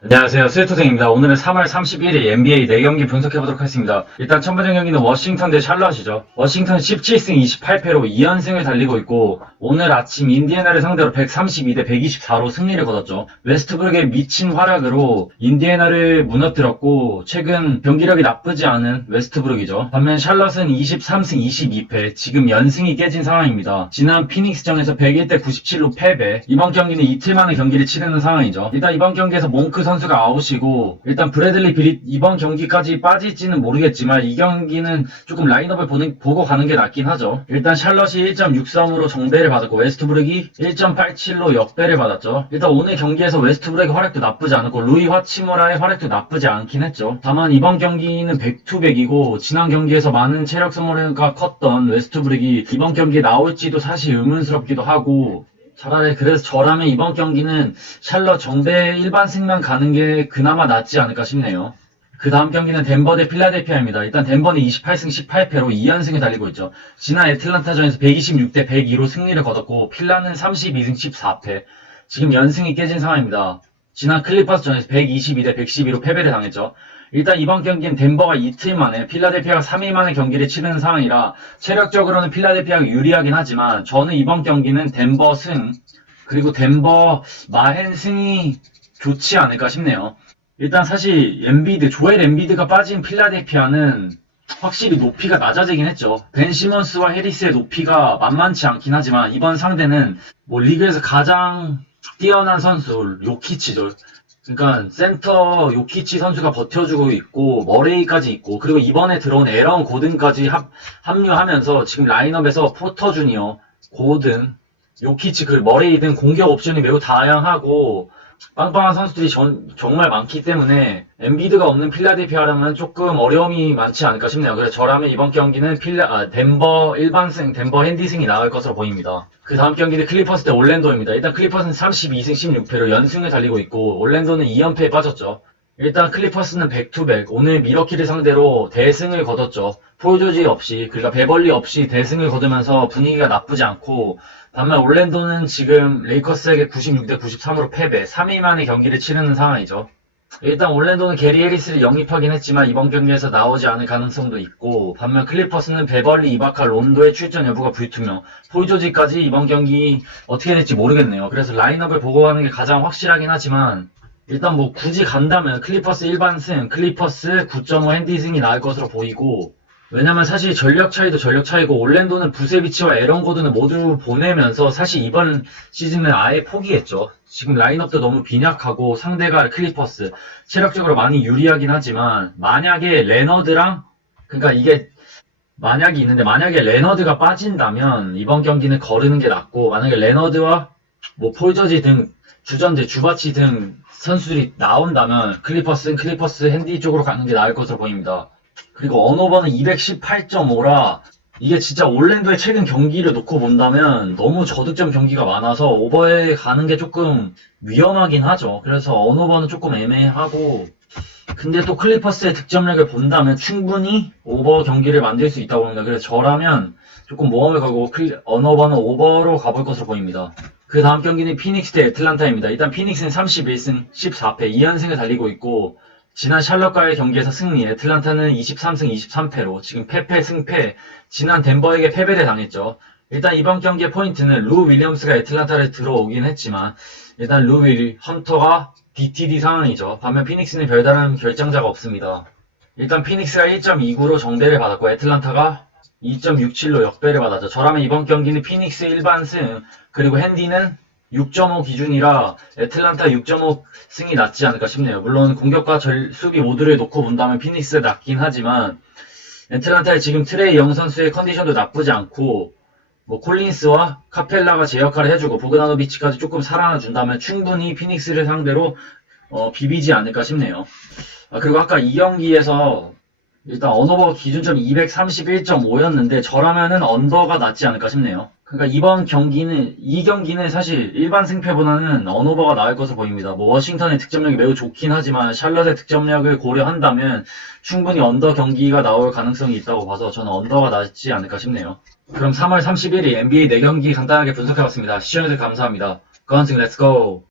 안녕하세요. 스웨토생입니다. 오늘은 3월 31일 NBA 4경기 분석해보도록 하겠습니다. 일단 첫 번째 경기는 워싱턴 대 샬럿이죠. 워싱턴 17승 28패로 2연승을 달리고 있고 오늘 아침 인디애나를 상대로 132대 124로 승리를 거뒀죠. 웨스트브룩의 미친 활약으로 인디애나를 무너뜨렸고 최근 경기력이 나쁘지 않은 웨스트브룩이죠. 반면 샬럿은 23승 22패 지금 연승이 깨진 상황입니다. 지난 피닉스전에서 101대 97로 패배 이번 경기는 이틀 만에 경기를 치르는 상황이죠. 일단 이번 경기에서 몽크 선수가 아웃이고 일단 브래들리 빌리 이번 경기까지 빠질지는 모르겠지만 이 경기는 조금 라인업을 보는, 보고 가는 게 낫긴 하죠. 일단 샬럿이 1.63으로 정배를 받았고 웨스트브룩이 1.87로 역배를 받았죠. 일단 오늘 경기에서 웨스트브룩의 활약도 나쁘지 않았고 루이 화치무라의 활약도 나쁘지 않긴 했죠. 다만 이번 경기는 백투백이고 지난 경기에서 많은 체력 소모가 컸던 웨스트브룩이 이번 경기에 나올지도 사실 의문스럽기도 하고 차라리 그래서 저라면 이번 경기는 샬럿 정배 일반 승만 가는 게 그나마 낫지 않을까 싶네요. 그 다음 경기는 덴버 대 필라델피아입니다. 일단 덴버는 28승 18패로 2연승을 달리고 있죠. 지난 애틀란타전에서 126대 102로 승리를 거뒀고 필라는 32승 14패. 지금 연승이 깨진 상황입니다. 지난 클리퍼스전에서 122대 112로 패배를 당했죠. 일단 이번 경기는 덴버가 이틀 만에 필라델피아가 3일 만에 경기를 치르는 상황이라 체력적으로는 필라델피아가 유리하긴 하지만 저는 이번 경기는 덴버 승 그리고 덴버 마헨 승이 좋지 않을까 싶네요. 일단 사실 엠비드 조엘 엠비드가 빠진 필라델피아는 확실히 높이가 낮아지긴 했죠. 벤 시몬스와 해리스의 높이가 만만치 않긴 하지만 이번 상대는 뭐 리그에서 가장 뛰어난 선수 요키치죠. 그러니까 센터 요키치 선수가 버텨주고 있고 머레이까지 있고 그리고 이번에 들어온 에런 고든까지 합, 합류하면서 지금 라인업에서 포터 주니어, 고든, 요키치 그 머레이 등 공격 옵션이 매우 다양하고 빵빵한 선수들이 전- 정말 많기 때문에 엠비드가 없는 필라델피아라면 조금 어려움이 많지 않을까 싶네요. 그래서 저라면 이번 경기는 필라, 아, 덴버 일반승, 덴버 핸디승이 나갈 것으로 보입니다. 그 다음 경기는 클리퍼스 대 올랜도입니다. 일단 클리퍼스는 32승 16패로 연승을 달리고 있고 올랜도는 2연패에 빠졌죠. 일단 클리퍼스는 백투백 오늘 미러키를 상대로 대승을 거뒀죠. 폴 조지 없이 그러니까 베벌리 없이 대승을 거두면서 분위기가 나쁘지 않고 반면 올랜도는 지금 레이커스에게 96대 93으로 패배 3일 만에 경기를 치르는 상황이죠. 일단 올랜도는 게리 해리스를 영입하긴 했지만 이번 경기에서 나오지 않을 가능성도 있고 반면 클리퍼스는 베벌리, 이바카, 론도의 출전 여부가 불투명 폴조지까지 이번 경기 어떻게 될지 모르겠네요. 그래서 라인업을 보고 가는 게 가장 확실하긴 하지만 일단 뭐 굳이 간다면 클리퍼스 일반승, 클리퍼스 9.5 핸디승이 나을 것으로 보이고 왜냐면 사실 전력 차이도 전력 차이고 올랜도는 부세비치와 에런 고든을 모두 보내면서 사실 이번 시즌은 아예 포기했죠. 지금 라인업도 너무 빈약하고 상대가 클리퍼스 체력적으로 많이 유리하긴 하지만 만약에 레너드랑 그러니까 이게 만약이 있는데 만약에 레너드가 빠진다면 이번 경기는 거르는 게 낫고 만약에 레너드와 뭐 폴저지 등 주전들 주바치 등 선수들이 나온다면 클리퍼스는 클리퍼스 핸디 쪽으로 가는 게 나을 것으로 보입니다. 그리고 언오버는 218.5라 이게 진짜 올랜도의 최근 경기를 놓고 본다면 너무 저득점 경기가 많아서 오버에 가는 게 조금 위험하긴 하죠. 그래서 언오버는 조금 애매하고 근데 또 클리퍼스의 득점력을 본다면 충분히 오버 경기를 만들 수 있다고 봅니다. 그래서 저라면 조금 모험을 걸고 클리- 언오버는 오버로 가볼 것으로 보입니다. 그 다음 경기는 피닉스 대 애틀란타입니다. 일단 피닉스는 31승 14패 2연승을 달리고 있고 지난 샬럿과의 경기에서 승리, 애틀란타는 23승 23패로 지금 패패 승패, 지난 덴버에게 패배를 당했죠. 일단 이번 경기의 포인트는 루 윌리엄스가 애틀란타를 들어오긴 했지만 일단 루 윌, 헌터가 DTD 상황이죠. 반면 피닉스는 별다른 결정자가 없습니다. 일단 피닉스가 1.29로 정배를 받았고 애틀란타가 2.67로 역배를 받았죠. 저라면 이번 경기는 피닉스 일반 승 그리고 핸디는 6.5 기준이라 애틀란타 6.5 승이 낫지 않을까 싶네요. 물론 공격과 절- 수비 모두를 놓고 본다면 피닉스가 낫긴 하지만 애틀란타의 지금 트레이 영 선수의 컨디션도 나쁘지 않고 뭐 콜린스와 카펠라가 제 역할을 해주고 보그나노비치까지 조금 살아나 준다면 충분히 피닉스를 상대로 어, 비비지 않을까 싶네요. 아, 그리고 아까 이 경기에서 일단 언어버 기준점이 231.5였는데 저라면은 언더가 낫지 않을까 싶네요. 그러니까 이번 경기는 이 경기는 사실 일반 승패보다는 언어버가 나을 것으로 보입니다. 뭐 워싱턴의 득점력이 매우 좋긴 하지만 샬럿의 득점력을 고려한다면 충분히 언더 경기가 나올 가능성이 있다고 봐서 저는 언더가 낫지 않을까 싶네요. 그럼 3월 31일 NBA 4경기 간단하게 분석해봤습니다. 시청해주셔서 감사합니다. 건승 렛츠고!